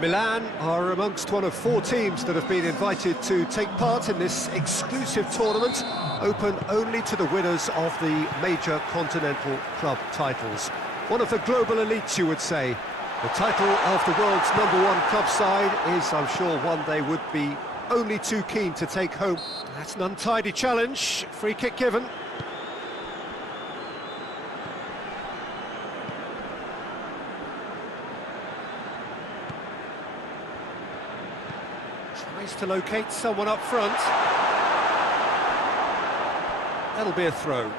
Milan are amongst one of 4 teams that have been invited to take part in this exclusive tournament, open only to the winners of the major continental club titles. One of the global elites, you would say. The title of the world's #1 club side is, I'm sure, one they would be only too keen to take home. That's an untidy challenge, free kick given. Tries to locate someone up front. That'll be a throw.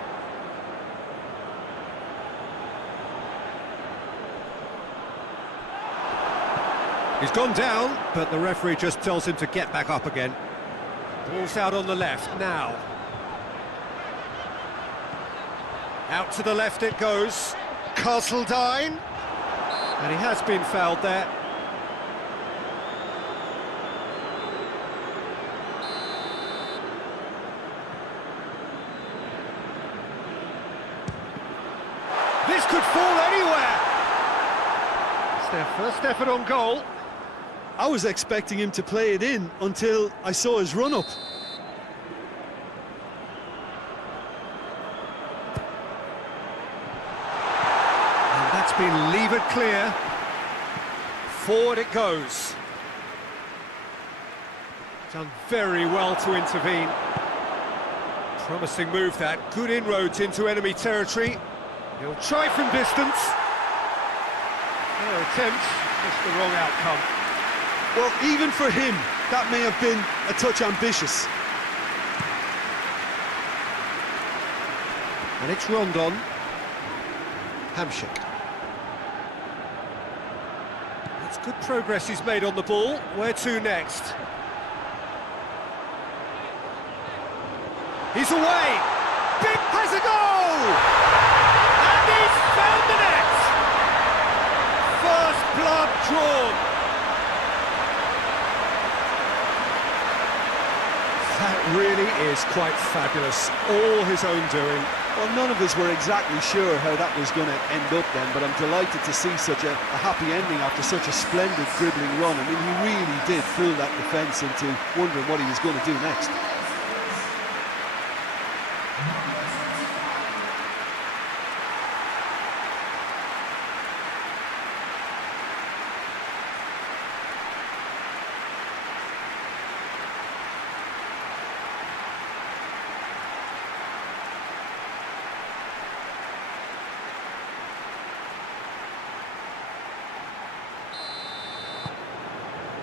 He's gone down, but the referee just tells him to get back up again. Ball's out on the left now. Out to the left it goes. Castledine. And he has been fouled there. This could fall anywhere. It's their first effort on goal. I was expecting him to play it in until I saw his run-up. And that's been levered clear. Forward it goes. Done very well to intervene. Promising move that. Good inroads into enemy territory. He'll try from distance. Their attempt, just the wrong outcome. Well, even for him, that may have been a touch ambitious. And it's Rondon. Hamshik. That's good progress he's made on the ball. Where to next? He's away! Big has a goal! And he's found the net! First blood drawn. That really is quite fabulous, all his own doing. Well, none of us were exactly sure how that was going to end up then, but I'm delighted to see such a happy ending after such a splendid dribbling run. I mean, he really did fool that defence into wondering what he was going to do next.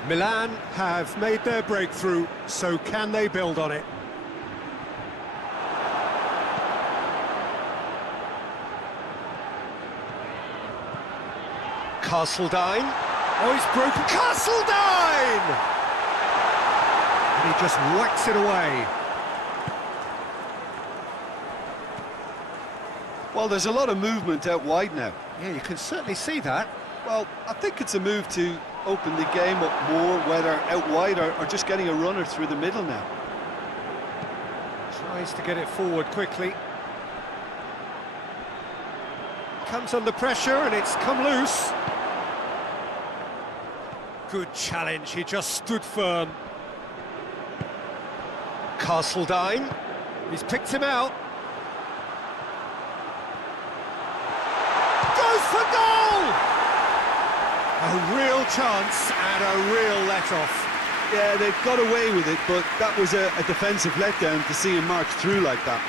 Milan have made their breakthrough, so can they build on it? Castledine. Oh, he's broken. Castledine! And he just whacks it away. Well, there's a lot of movement out wide now. Yeah, you can certainly see that. Well, I think it's a move to open the game up more, whether out wide or just getting a runner through the middle now. Tries to get it forward quickly. Comes under pressure and it's come loose. Good challenge, he just stood firm. Castledine, he's picked him out. Goes for goal! A real chance and a real let-off. Yeah, they've got away with it, but that was a defensive letdown to see him march through like that.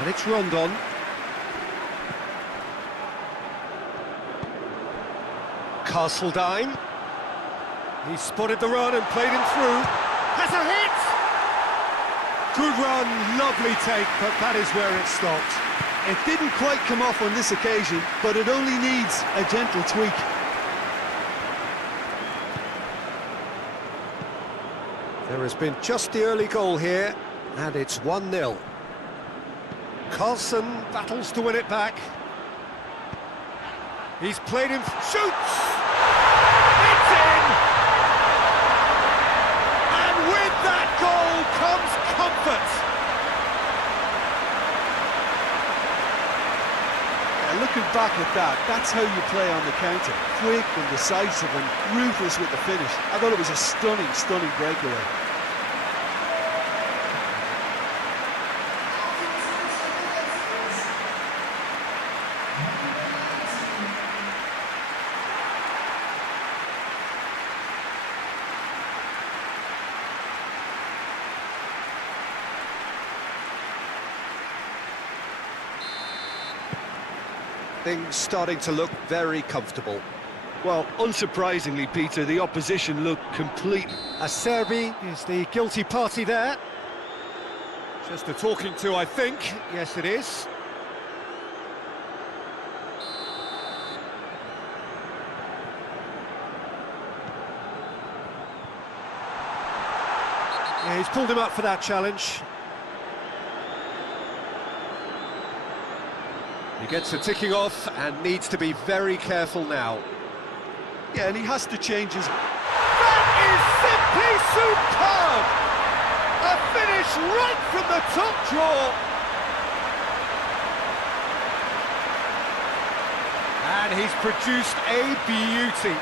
And it's Rondon. Castledine. He spotted the run and played him through. Has a hit! Good run, lovely take, but that is where it stopped. It didn't quite come off on this occasion, but it only needs a gentle tweak. There has been just the early goal here, and it's 1-0. Carlson battles to win it back. He's played him, shoots! It's in! And with that goal comes comfort. looking back at that, that's how you play on the counter. Quick and decisive and ruthless with the finish. I thought it was a stunning, stunning breakaway. Things starting to look very comfortable. Well, unsurprisingly, Peter, the opposition looked complete. Acerbi is the guilty party there. Just a talking to, I think. Yes, it is. Yeah, he's pulled him up for that challenge. He gets it ticking off and needs to be very careful now. Yeah, and he has to change his... That is simply superb! A finish right from the top draw. And he's produced a beauty.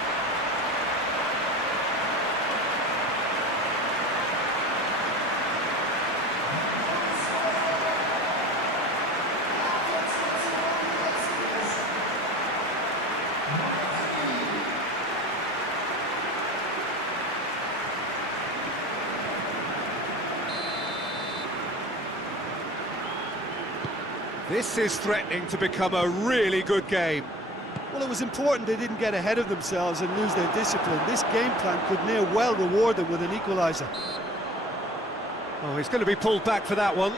This is threatening to become a really good game. Well, it was important they didn't get ahead of themselves and lose their discipline. This game plan could near well reward them with an equaliser. Oh, he's going to be pulled back for that one.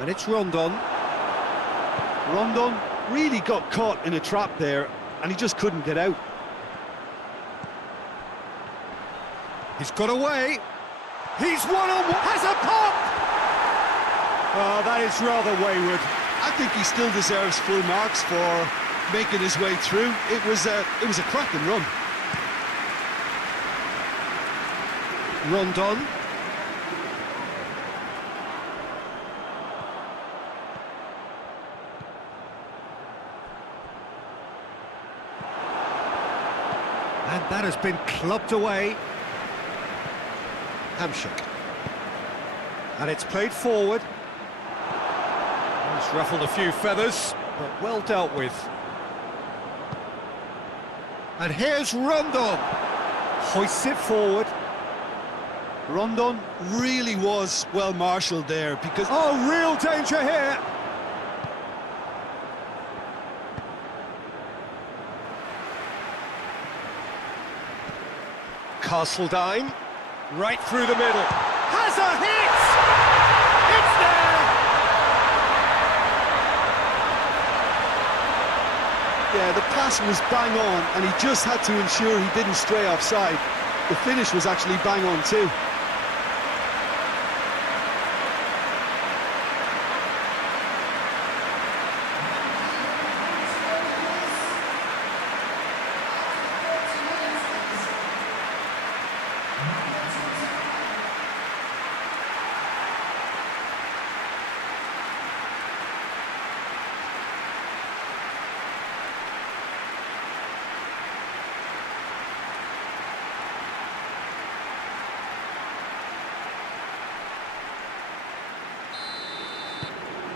And it's Rondon. Rondon really got caught in a trap there, and he just couldn't get out. He's got away. He's one-on-one. Has a pop! Oh, that is rather wayward. I think he still deserves full marks for making his way through. It was a cracking run. Rondon. And that has been clubbed away. Hamshik. And it's played forward. It's ruffled a few feathers, but well dealt with. And here's Rondon. Hoists it forward. Rondon really was well marshalled there because... Oh, real danger here. Castledine, right through the middle. Has a hit! It's there! Yeah, the pass was bang on, and he just had to ensure he didn't stray offside. The finish was actually bang on too.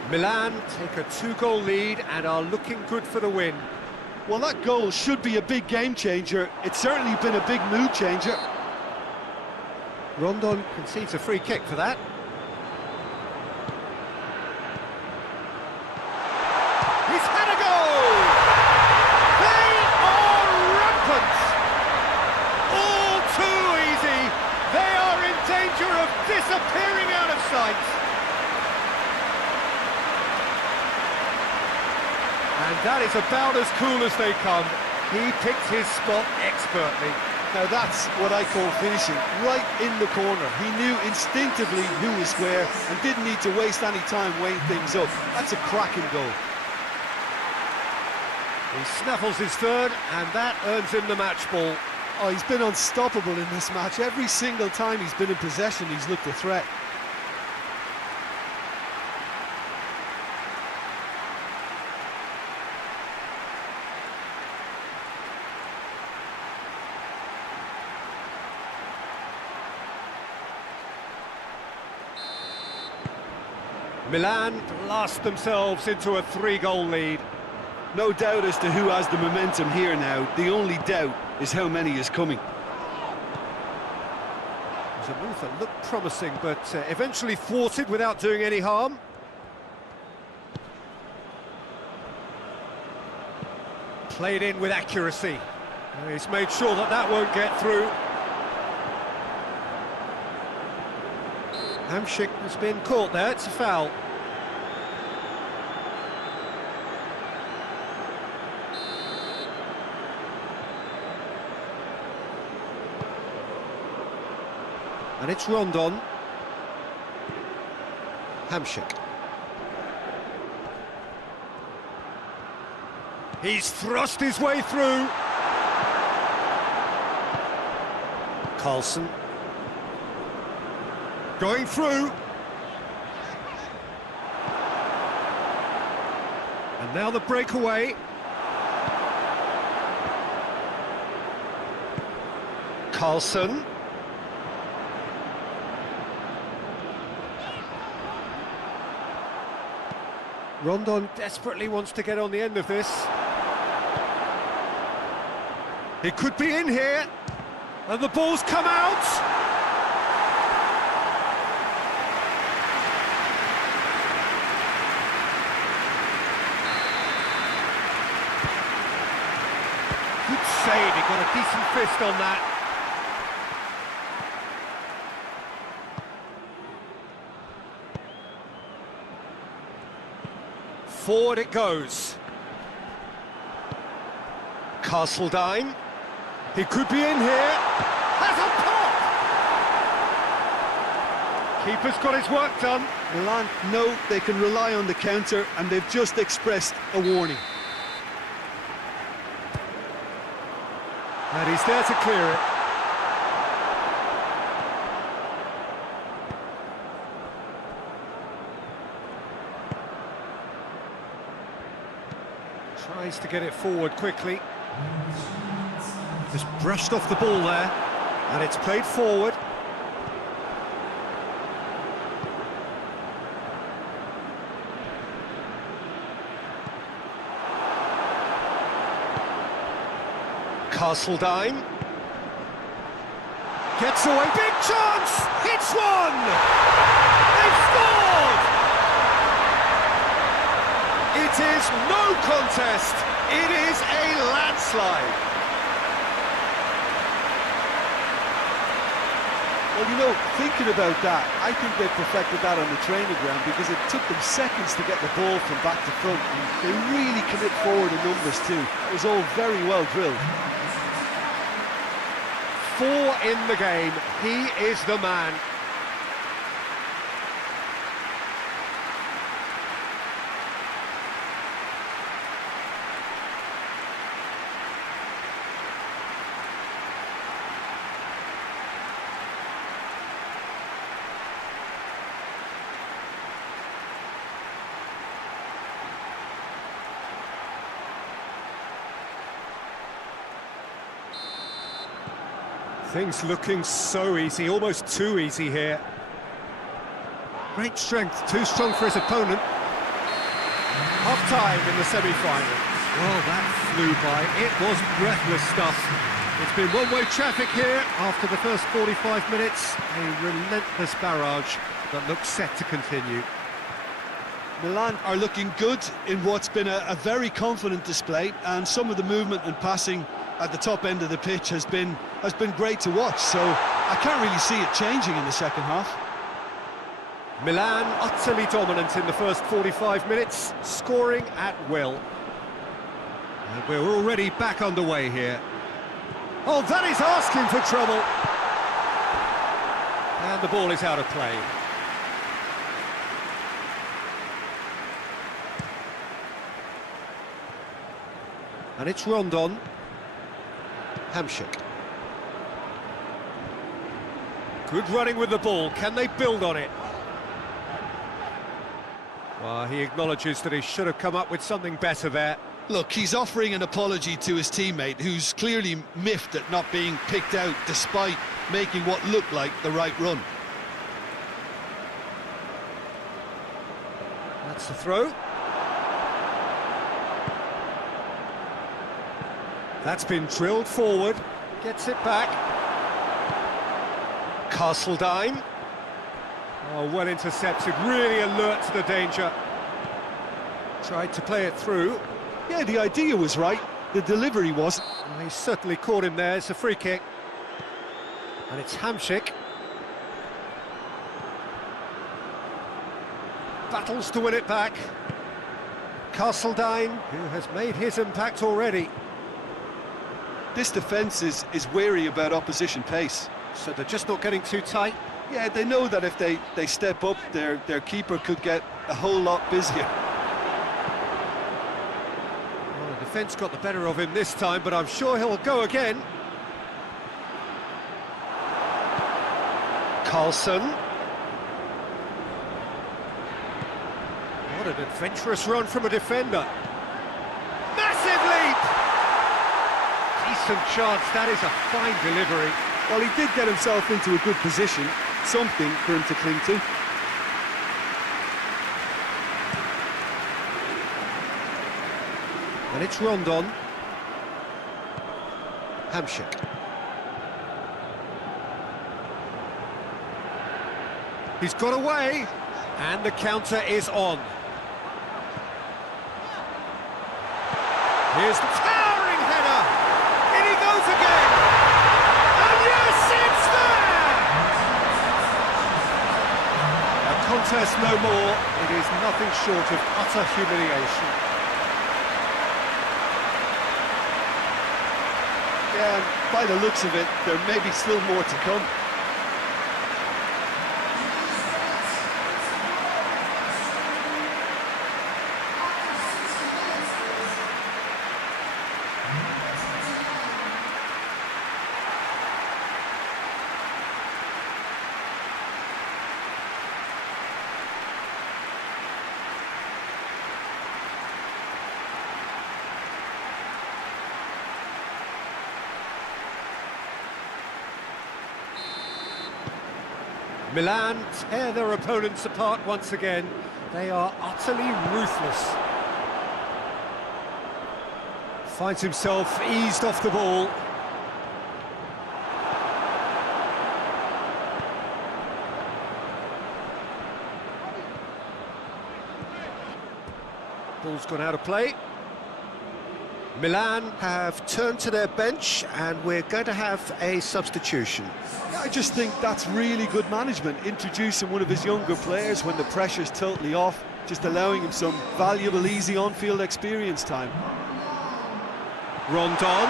Milan take a 2-goal lead and are looking good for the win. Well, that goal should be a big game changer. It's certainly been a big mood changer. Rondon concedes a free kick for that. He's had a goal! They are rampant! All too easy! They are in danger of disappearing out of sight! And that is about as cool as they come. He picked his spot expertly. Now that's what I call finishing, right in the corner. He knew instinctively who was where and didn't need to waste any time weighing things up. That's a cracking goal. He snaffles his third, and that earns him the match ball. Oh, he's been unstoppable in this match. Every single time he's been in possession, he's looked a threat. Milan blast themselves into a 3-goal lead. No doubt as to who has the momentum here now. The only doubt is how many is coming. It was a move that looked promising, but eventually thwarted without doing any harm. Played in with accuracy. He's made sure that that won't get through. Hamsik has been caught there, it's a foul. And it's Rondon. Hamsik. He's thrust his way through. Carlson. Going through. And now the breakaway. Carlson. Rondon desperately wants to get on the end of this. He could be in here. And the ball's come out. Good save, he got a decent fist on that. Forward it goes. Castledine. He could be in here. Has a pop! Keeper's got his work done. Milan know they can rely on the counter, and they've just expressed a warning. And he's there to clear it. Tries to get it forward quickly. Just brushed off the ball there. And it's played forward. Castledine gets away, big chance, hits one! They've scored! It is no contest, it is a landslide. Well, you know, thinking about that, I think they perfected that on the training ground because it took them seconds to get the ball from back to front, and they really commit forward in numbers too. It was all very well drilled. 4 in the game, he is the man. Things looking so easy, almost too easy here. Great strength, too strong for his opponent. Half-time in the semi-final. Well, that flew by. It was breathless stuff. It's been one-way traffic here after the first 45 minutes. A relentless barrage that looks set to continue. Milan are looking good in what's been a very confident display, and some of the movement and passing at the top end of the pitch has been great to watch, so I can't really see it changing in the second half. Milan utterly dominant in the first 45 minutes, scoring at will. And we're already back underway here. Oh, that is asking for trouble. And the ball is out of play. And it's Rondon. Hamsik. Good running with the ball. Can they build on it? Well, he acknowledges that he should have come up with something better there. Look, he's offering an apology to his teammate, who's clearly miffed at not being picked out despite making what looked like the right run. That's the throw. That's been drilled forward. Gets it back. Castledine. Oh, well intercepted, really alert to the danger. Tried to play it through. Yeah, the idea was right, the delivery wasn't. Well, he certainly caught him there. It's a free kick. And it's Hamsik. Battles to win it back. Castledine, who has made his impact already. This defence is wary about opposition pace. So they're just not getting too tight. Yeah, they know that if they step up, their keeper could get a whole lot busier. Well, the defence got the better of him this time, but I'm sure he'll go again. Carlson. What an adventurous run from a defender. Massive leap! Decent chance, that is a fine delivery. Well, he did get himself into a good position, something for him to cling to. And it's Rondon. Hamsik. He's got away, and the counter is on. Here's the towering header. In he goes again. And yes, it's there! A contest no more. It is nothing short of utter humiliation. Yeah, and by the looks of it, there may be still more to come. Milan tear their opponents apart once again. They are utterly ruthless. Finds himself eased off the ball. Ball's gone out of play. Milan have turned to their bench and we're going to have a substitution. I just think that's really good management, introducing one of his younger players when the pressure's totally off, just allowing him some valuable, easy on-field experience time. Rondon.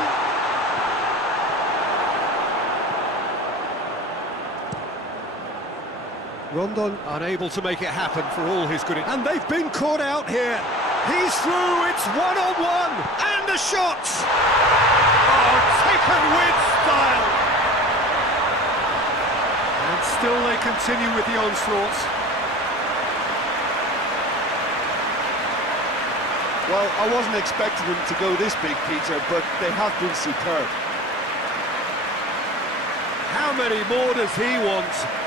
Rondon unable to make it happen for all his good... And they've been caught out here. He's through, it's one-on-one, and the shot! Oh, taken with style! And still they continue with the onslaught. Well, I wasn't expecting them to go this big, Peter, but they have been superb. How many more does he want?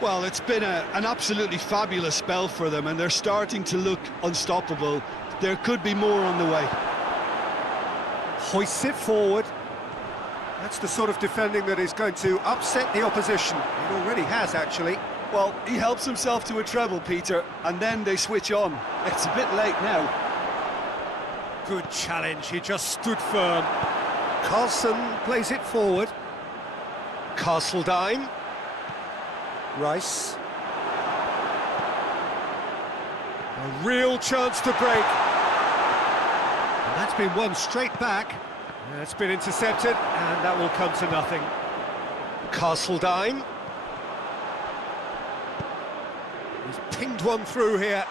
Well, it's been an absolutely fabulous spell for them, and they're starting to look unstoppable. There could be more on the way. Hoists it forward. That's the sort of defending that is going to upset the opposition. It already has, actually. Well, he helps himself to a treble, Peter, and then they switch on. It's a bit late now. Good challenge, he just stood firm. Carlson plays it forward. Castledine. Rice. A real chance to break. And that's been won straight back. That's been intercepted, and that will come to nothing. Castledine. He's pinged one through here.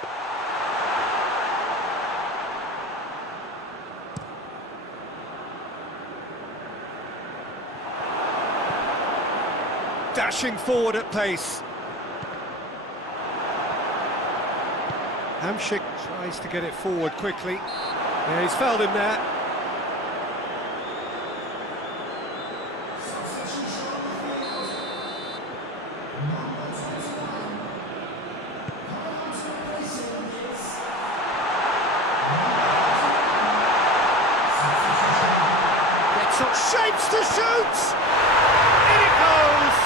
Dashing forward at pace. Hamsik tries to get it forward quickly. Yeah, he's fouled him there. Gets up, shapes to shoot! In it goes!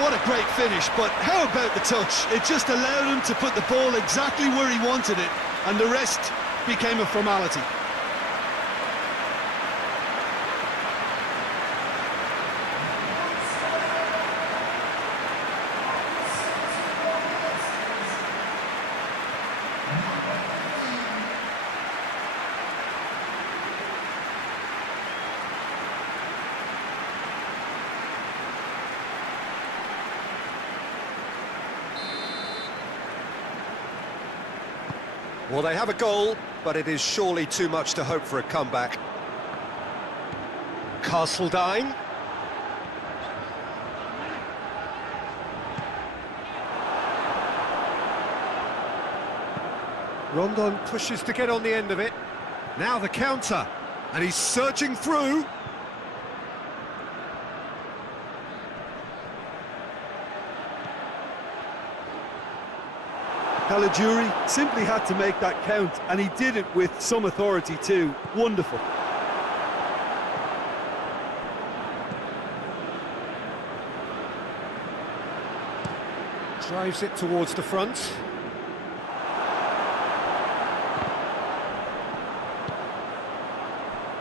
What a great finish, but how about the touch? It just allowed him to put the ball exactly where he wanted it, and the rest became a formality. Well, they have a goal, but it is surely too much to hope for a comeback. Castledine. Rondon pushes to get on the end of it. Now the counter, and he's surging through. Caligiuri simply had to make that count, and he did it with some authority too. Wonderful. Drives it towards the front.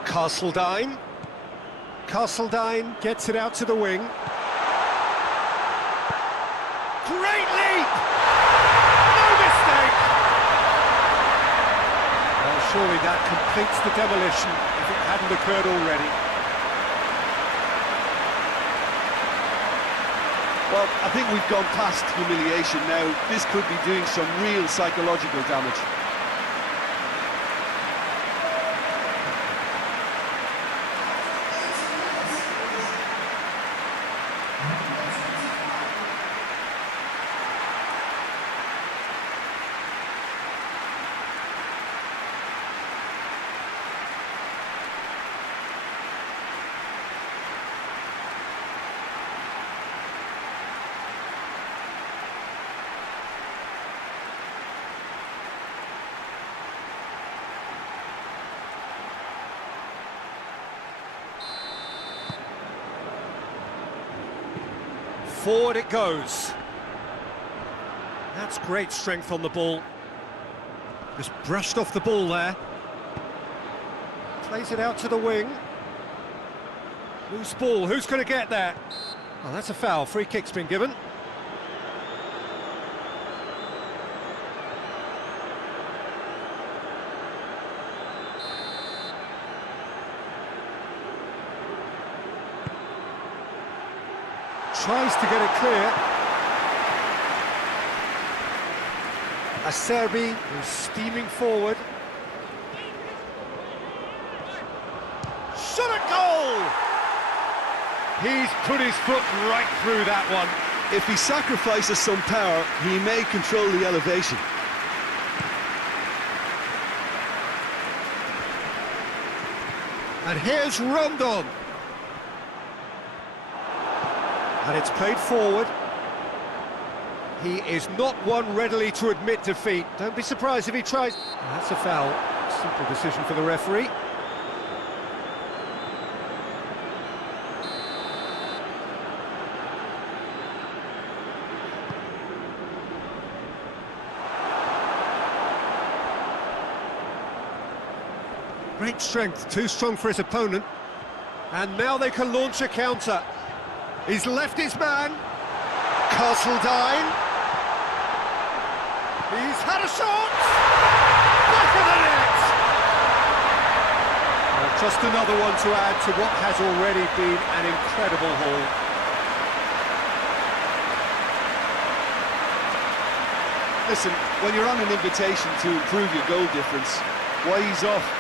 Castledine. Castledine gets it out to the wing. Great leap! Surely that completes the demolition if it hadn't occurred already. Well, I think we've gone past humiliation now. This could be doing some real psychological damage. Forward it goes. That's great strength on the ball. Just brushed off the ball there. Plays it out to the wing. Loose ball, who's going to get there? Oh, that's a foul. Free kick's been given. Tries to get it clear. Acerbi is steaming forward. Shot at goal! He's put his foot right through that one. If he sacrifices some power, he may control the elevation. And here's Rondon. And it's played forward. He is not one readily to admit defeat. Don't be surprised if he tries. That's a foul. Simple decision for the referee. Great strength, too strong for his opponent. And now they can launch a counter. He's left his man. Castledine. He's had a shot! Back of the net! Well, just another one to add to what has already been an incredible haul. Listen, when you're on an invitation to improve your goal difference, why ease off?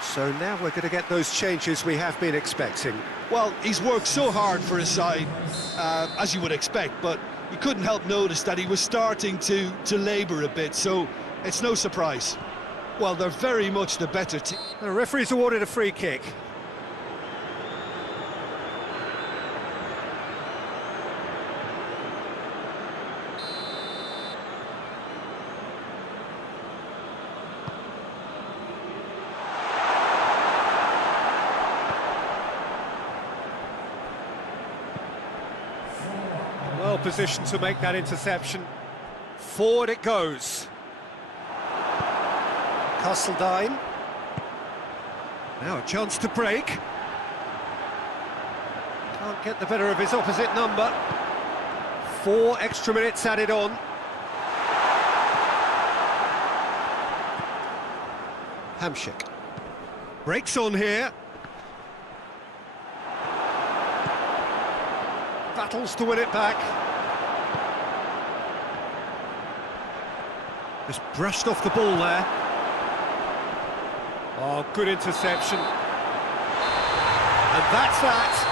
So now we're going to get those changes we have been expecting. Well, he's worked so hard for his side, as you would expect, but you couldn't help notice that he was starting to labour a bit, so it's no surprise. Well, they're very much the better team. The referee's awarded a free kick. Well positioned to make that interception. Forward it goes. Castledine. Now a chance to break. Can't get the better of his opposite number. 4 extra minutes added on. Hamshik. Breaks on here. Battles to win it back. Just brushed off the ball there. Oh, good interception. And that's that.